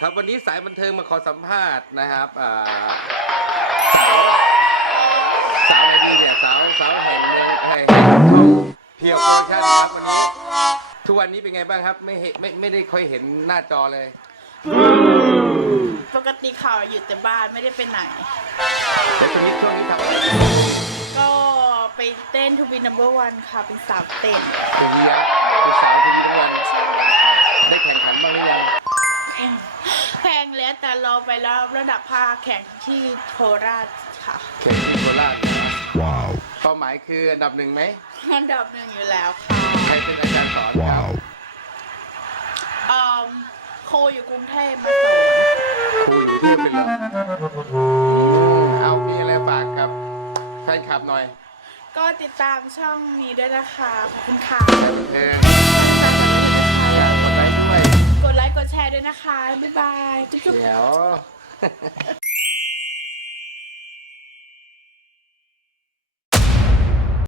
ครับ วันนี้สายบันเทิงมาขอสัมภาษณ์นะครับอ่าสาวสาวไหนดีเนี่ยสาวสาวแห่งเมืองแห่งช่องเพียวโปรดักชั่นครับวันนี้ ทุกวันนี้เป็นไงบ้างครับไม่เห็นไม่ไม่ได้ค่อยเห็นหน้าจอเลย ปกติข่าวอยู่แต่บ้านไม่ได้ไปไหน แต่ช่วงนี้ช่วงนี้ทำอะไรก็ไปเต้นทูบีนัมเบอร์วันค่ะ เป็นสาวเต้นทีวีอะเป็นสาวที แข่งแล้วแต่เราไปแล้วระดับภาคแข่งที่โคราชค่ะ แข่งที่โคราชนะเป้าหมายคืออันดับหนึ่งไหมอันดับหนึ่งอยู่แล้วค่ะใครเป็นอาจารย์สอนครับอืมโคอยู่กรุงเทพมาสอนครูอยู่ที่เป็นเหรอเอามีอะไรฝากกับแฟนคลับหน่อยก็ติดตามช่องนี้ด้วยนะคะขอบคุณค่ะ เออ นะคะ บ๊ายบาย จุ๊บๆ เดี๋ยว